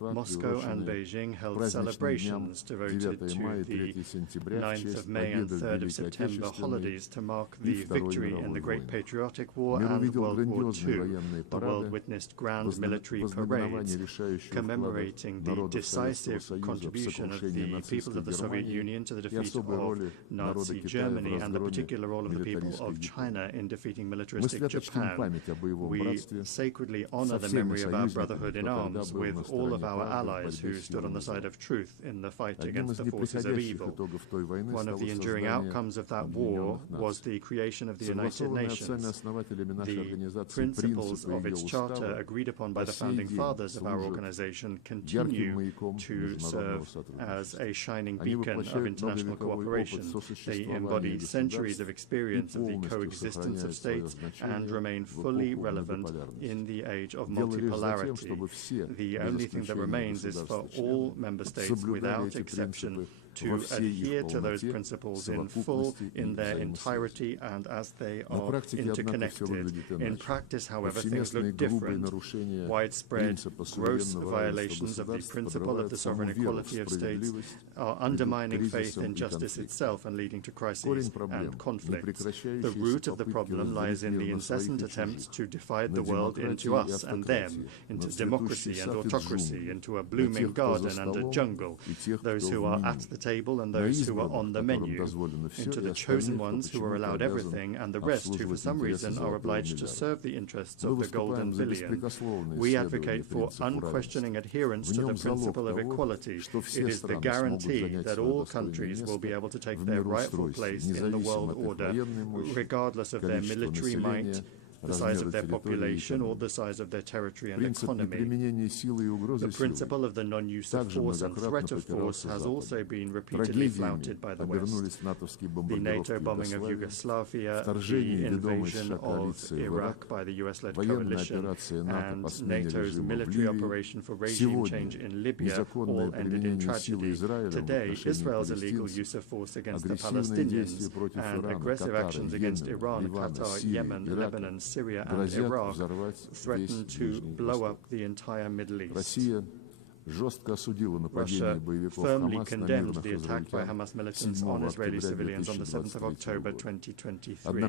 Moscow and Beijing held celebrations devoted to the 9th of May and 3rd of September holidays to mark the victory in the Great Patriotic War and World War II. The world witnessed grand military parades commemorating the decisive contribution of the peoples of the Soviet Union to the defeat of Nazi Germany and the particular role of the people of China in defeating militaristic Japan. We sacredly honor the memory of our brotherhood in arms with all of our allies who stood on the side of truth in the fight against the forces of evil. One of the enduring outcomes of that war was the creation of the United Nations. The principles of its charter agreed upon by the founding fathers of our organization continue to serve as a shining beacon of international cooperation. They embody centuries of experience of the coexistence of states and remain fully relevant in the age of multipolarity. The only thing that remains is for all member states, without exception, to adhere to those principles in full, in their entirety, and as they are interconnected. In practice, however, things look different. Widespread, gross violations of the principle of the sovereign equality of states are undermining faith in justice itself and leading to crises and conflicts. The root of the problem lies in the incessant attempts to divide the world into us and them, into democracy and autocracy, into a blooming garden and a jungle, those who are at the table and those who are on the menu, into the chosen ones who are allowed everything and the rest who for some reason are obliged to serve the interests of the golden billion. We advocate for unquestioning adherence to the principle of equality. It is the guarantee that all countries will be able to take their rightful place in the world order, regardless of their military might, the size of their population, or the size of their territory and economy. The principle of the non-use of force and threat of force has also been repeatedly flouted by the West. The NATO bombing of Yugoslavia, the invasion of Iraq by the US-led coalition, and NATO's military operation for regime change in Libya all ended in tragedy. Today, Israel's illegal use of force against the Palestinians and aggressive actions against Iran, Qatar, Yemen, Lebanon, Syria and Iraq threaten to blow up the entire Middle East. Russia firmly condemned the attack by Hamas militants on Israeli civilians on the 7th of October 2023.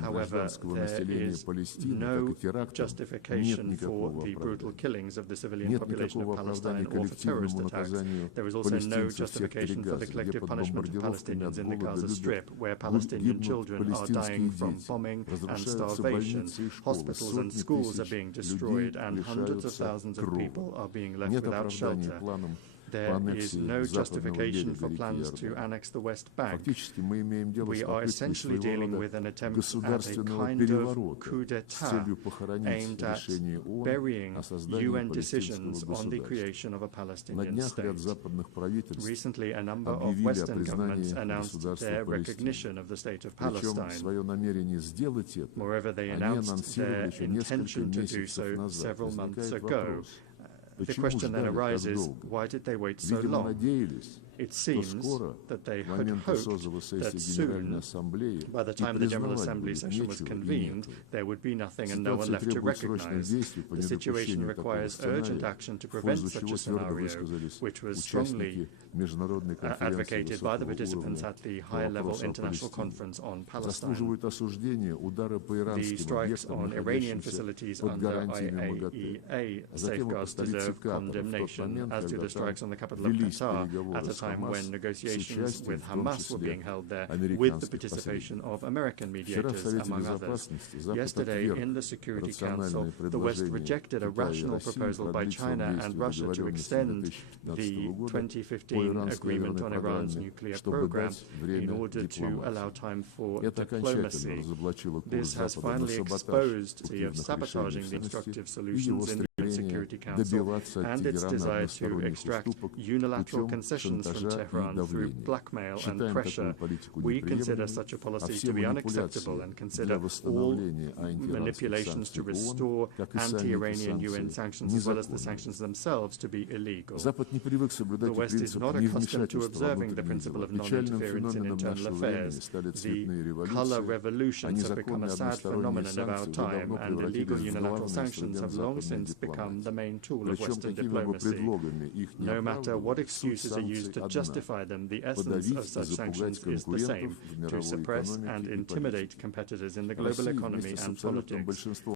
However, there is no justification for the brutal killings of the civilian population of Palestine or for terrorist attacks. There is also no justification for the collective punishment of Palestinians in the Gaza Strip, where Palestinian children are dying from bombing and starvation. Hospitals and schools are being destroyed, and hundreds of thousands of people are being left without shelter. There is no justification for plans to annex the West Bank. We are essentially dealing with an attempt at a kind of coup d'etat aimed at burying UN decisions on the creation of a Palestinian state. Recently, a number of Western governments announced their recognition of the state of Palestine. Moreover, they announced their intention to do so several months ago. The question then arises, why did they wait so long? It seems that they had hoped that soon, by the time the General Assembly session was convened, there would be nothing and no one left to recognize. The situation requires urgent action to prevent such a scenario, which was strongly advocated by the participants at the high-level international conference on Palestine. The strikes on Iranian facilities under IAEA safeguards deserve condemnation, as do the strikes on the capital of Qatar at a time when negotiations with Hamas were being held there with the participation of American mediators, among others. Yesterday, in the Security Council, the West rejected a rational proposal by China and Russia to extend the 2015 agreement on Iran's nuclear program in order to allow time for diplomacy. This has finally exposed the of sabotaging the constructive solutions in the Security Council and its desire to extract unilateral concessions from Tehran through blackmail and pressure. We consider such a policy to be unacceptable and consider all manipulations to restore anti-Iranian UN sanctions as well as the sanctions themselves to be illegal. The West is not accustomed to observing the principle of non-interference in internal affairs. The color revolutions have become a sad phenomenon of our time, and illegal unilateral sanctions have long since become become the main tool of Western diplomacy. No matter what excuses are used to justify them, the essence of such sanctions is the same: to suppress and intimidate competitors in the global economy and politics.